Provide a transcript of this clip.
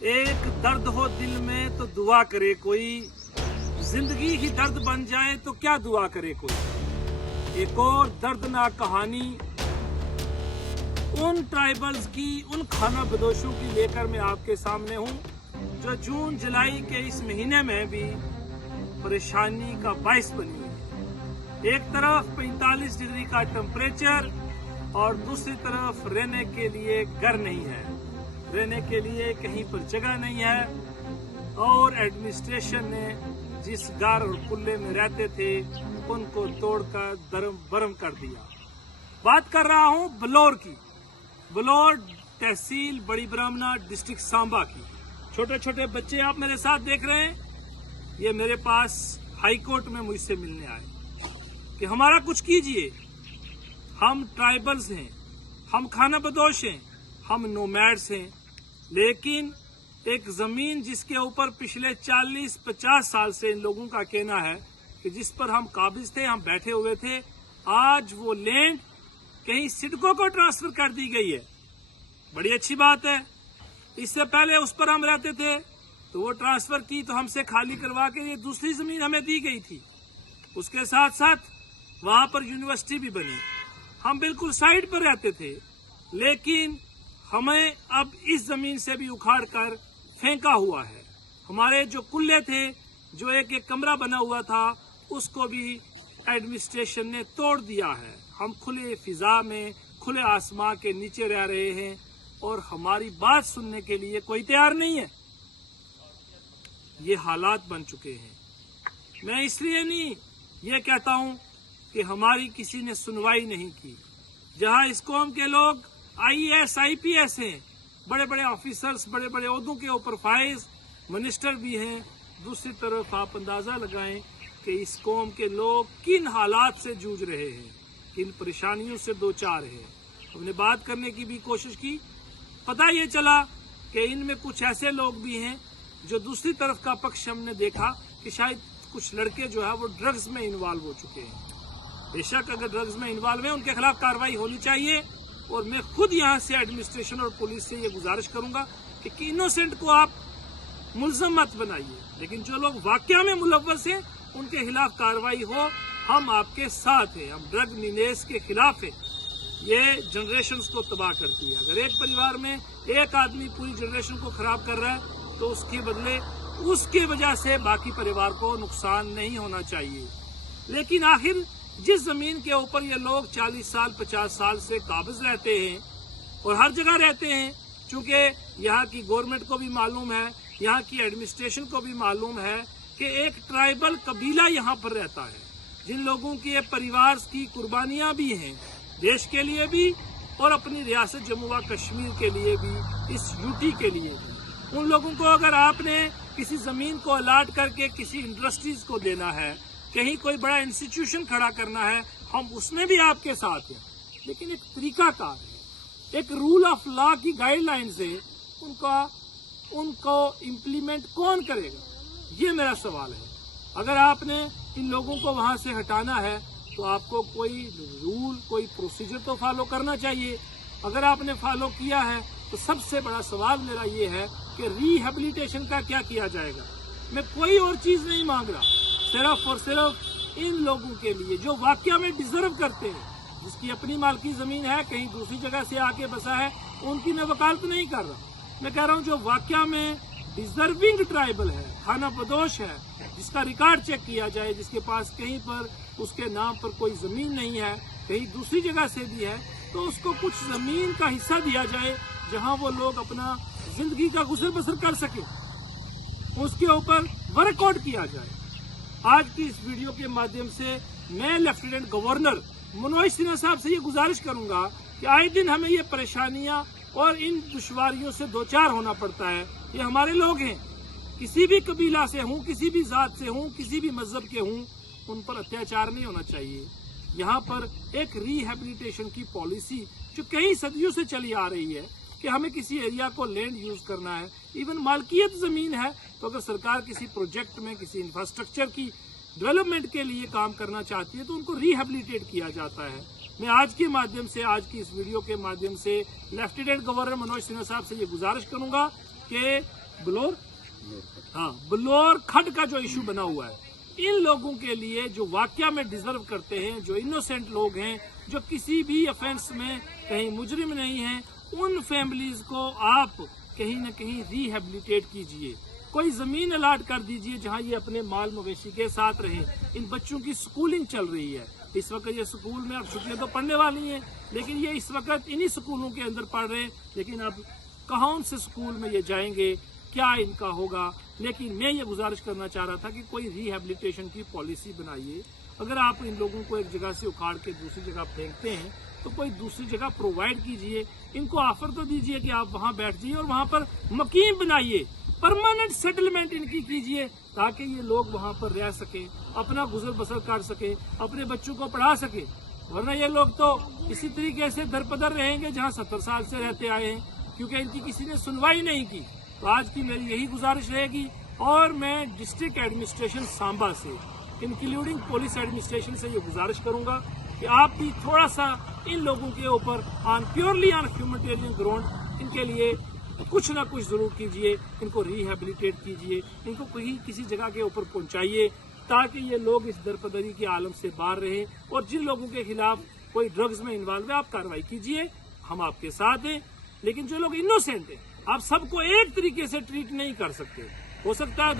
एक दर्द हो दिल में तो दुआ करे कोई, जिंदगी ही दर्द बन जाए तो क्या दुआ करे कोई। एक और दर्दनाक कहानी उन ट्राइबल्स की, उन खाना बदोशों की लेकर मैं आपके सामने हूं जो जून जुलाई के इस महीने में भी परेशानी का बायस बनी है। एक तरफ 45 डिग्री का टेम्परेचर और दूसरी तरफ रहने के लिए घर नहीं है, रहने के लिए कहीं पर जगह नहीं है और एडमिनिस्ट्रेशन ने जिस घर और कुल्ले में रहते थे उनको तोड़कर दरम बरम कर दिया। बात कर रहा हूं बलौर की, बलौर तहसील बड़ी ब्राह्मणा डिस्ट्रिक्ट सांबा की। छोटे छोटे बच्चे आप मेरे साथ देख रहे हैं, ये मेरे पास हाई कोर्ट में मुझसे मिलने आए कि हमारा कुछ कीजिए, हम ट्राइबल्स हैं, हम खाना बदोश हैं, हम नोमैड्स हैं, लेकिन एक जमीन जिसके ऊपर पिछले 40-50 साल से इन लोगों का कहना है कि जिस पर हम काबिज थे, हम बैठे हुए थे, आज वो लैंड कहीं सिडको को ट्रांसफर कर दी गई है। बड़ी अच्छी बात है। इससे पहले उस पर हम रहते थे तो वो ट्रांसफर की तो हमसे खाली करवा के ये दूसरी जमीन हमें दी गई थी। उसके साथ साथ वहां पर यूनिवर्सिटी भी बनी। हम बिल्कुल साइड पर रहते थे, लेकिन हमें अब इस जमीन से भी उखाड़ कर फेंका हुआ है। हमारे जो कुल्ले थे, जो एक एक कमरा बना हुआ था, उसको भी एडमिनिस्ट्रेशन ने तोड़ दिया है। हम खुले फिजा में, खुले आसमां के नीचे रह रहे हैं और हमारी बात सुनने के लिए कोई तैयार नहीं है। ये हालात बन चुके हैं। मैं इसलिए नहीं ये कहता हूं कि हमारी किसी ने सुनवाई नहीं की। जहां इस कौम के लोग IAS IPS हैं, बड़े बड़े ऑफिसर्स, बड़े बड़े ओहदों के ऊपर फाइज मिनिस्टर भी हैं, दूसरी तरफ आप अंदाजा लगाएं कि इस कौम के लोग किन हालात से जूझ रहे हैं, किन परेशानियों से दो चार हैं। हमने बात करने की भी कोशिश की, पता ये चला कि इनमें कुछ ऐसे लोग भी हैं जो दूसरी तरफ का पक्ष हमने देखा कि शायद कुछ लड़के जो है वो ड्रग्स में इन्वॉल्व हो चुके हैं। बेशक अगर ड्रग्स में इन्वॉल्व है उनके खिलाफ कार्रवाई होनी चाहिए और मैं खुद यहाँ से एडमिनिस्ट्रेशन और पुलिस से ये गुजारिश करूंगा कि इनोसेंट को आप मुल्ज़म मत बनाइए, लेकिन जो लोग वाकया में मुलव्वस हैं उनके खिलाफ कार्रवाई हो। हम आपके साथ हैं, हम ड्रग निनेस के खिलाफ हैं। ये जनरेशन्स को तबाह करती है। अगर एक परिवार में एक आदमी पूरी जनरेशन को खराब कर रहा है तो उसके बदले उसकी वजह से बाकी परिवार को नुकसान नहीं होना चाहिए। लेकिन आखिर जिस जमीन के ऊपर ये लोग 40 साल 50 साल से काबिज रहते हैं और हर जगह रहते हैं, चूंकि यहाँ की गवर्नमेंट को भी मालूम है, यहाँ की एडमिनिस्ट्रेशन को भी मालूम है कि एक ट्राइबल कबीला यहाँ पर रहता है, जिन लोगों के परिवार की कुर्बानियां भी हैं, देश के लिए भी और अपनी रियासत जम्मू व कश्मीर के लिए भी, इस यूटी के लिए भी। उन लोगों को अगर आपने किसी जमीन को अलाट करके किसी इंडस्ट्रीज को देना है, कहीं कोई बड़ा इंस्टीट्यूशन खड़ा करना है, हम उसमें भी आपके साथ हैं, लेकिन एक तरीकाकार है, एक रूल ऑफ लॉ की गाइडलाइंस है, उनको इम्प्लीमेंट कौन करेगा, ये मेरा सवाल है। अगर आपने इन लोगों को वहां से हटाना है तो आपको कोई रूल, कोई प्रोसीजर तो फॉलो करना चाहिए। अगर आपने फॉलो किया है तो सबसे बड़ा सवाल मेरा ये है कि रिहेबिलिटेशन का क्या किया जाएगा। मैं कोई और चीज नहीं मांग रहा, सिर्फ और सिर्फ इन लोगों के लिए जो वाकया में डिजर्व करते हैं, जिसकी अपनी मालकी जमीन है, कहीं दूसरी जगह से आके बसा है, उनकी मैं वकालत नहीं कर रहा। मैं कह रहा हूँ जो वाकया में डिजर्विंग ट्राइबल है, खाना बदोश है, जिसका रिकॉर्ड चेक किया जाए, जिसके पास कहीं पर उसके नाम पर कोई जमीन नहीं है, कहीं दूसरी जगह से भी है, तो उसको कुछ जमीन का हिस्सा दिया जाए जहां वो लोग अपना जिंदगी का गुजर बसर कर सके, उसके ऊपर वर्कआउट किया जाए। आज की इस वीडियो के माध्यम से मैं लेफ्टिनेंट गवर्नर मनोज सिन्हा साहब से ये गुजारिश करूंगा कि आए दिन हमें ये परेशानियां और इन दुश्वारियों से दो चार होना पड़ता है। ये हमारे लोग हैं, किसी भी कबीला से हूँ, किसी भी जात से हूँ, किसी भी मजहब के हूँ, उन पर अत्याचार नहीं होना चाहिए। यहाँ पर एक रिहेबिलिटेशन की पॉलिसी जो कई सदियों से चली आ रही है कि हमें किसी एरिया को लैंड यूज करना है, इवन मालकियत जमीन है, तो अगर सरकार किसी प्रोजेक्ट में, किसी इंफ्रास्ट्रक्चर की डेवलपमेंट के लिए काम करना चाहती है तो उनको रिहेबिलिटेट किया जाता है। मैं आज के माध्यम से, आज की इस वीडियो के माध्यम से लेफ्टिनेंट गवर्नर मनोज सिन्हा साहब से ये गुजारिश करूंगा कि बलौर, हाँ, बलौर खड्ड का जो इशू बना हुआ है, इन लोगों के लिए जो वाकया में डिजर्व करते हैं, जो इनोसेंट लोग हैं, जो किसी भी ऑफेंस में कहीं मुजरिम नहीं हैं, उन फैमिलीज को आप कहीं न कहीं रिहेबिलिटेट कीजिए। कोई जमीन अलाट कर दीजिए जहां ये अपने माल मवेशी के साथ रहें। इन बच्चों की स्कूलिंग चल रही है, इस वक्त ये स्कूल में, अब छुट्टियां तो पढ़ने वाली हैं, लेकिन ये इस वक्त इन्हीं स्कूलों के अंदर पढ़ रहे हैं। लेकिन अब कौन से स्कूल में ये जाएंगे, क्या इनका होगा। लेकिन मैं ये गुजारिश करना चाह रहा था कि कोई रिहेबिलिटेशन की पॉलिसी बनाइए। अगर आप इन लोगों को एक जगह से उखाड़ के दूसरी जगह फेंकते हैं तो कोई दूसरी जगह प्रोवाइड कीजिए, इनको ऑफर तो दीजिए कि आप वहां बैठ जाइए और वहां पर मकीम बनाइए, परमानेंट सेटलमेंट इनकी कीजिए, ताकि ये लोग वहां पर रह सके, अपना गुजर बसर कर सके, अपने बच्चों को पढ़ा सके। वरना ये लोग तो इसी तरीके से दरपदर रहेंगे जहां 70 साल से रहते आए हैं, क्योंकि इनकी किसी ने सुनवाई नहीं की। तो आज की मेरी यही गुजारिश रहेगी, और मैं डिस्ट्रिक्ट एडमिनिस्ट्रेशन सांबा से, इंक्लूडिंग पुलिस एडमिनिस्ट्रेशन से ये गुजारिश करूंगा कि आप भी थोड़ा सा इन लोगों के ऊपर प्योरली ऑन ह्यूमैनिटेरियन ग्राउंड इनके लिए कुछ ना कुछ जरूर कीजिए, इनको रिहेबिलिटेट कीजिए, इनको कहीं किसी जगह के ऊपर पहुंचाइए, ताकि ये लोग इस दरपदरी के आलम से बाहर रहें। और जिन लोगों के खिलाफ कोई ड्रग्स में इन्वॉल्व है, आप कार्रवाई कीजिए, हम आपके साथ हैं। लेकिन जो लोग इनोसेंट हैं, आप सबको एक तरीके से ट्रीट नहीं कर सकते। हो सकता है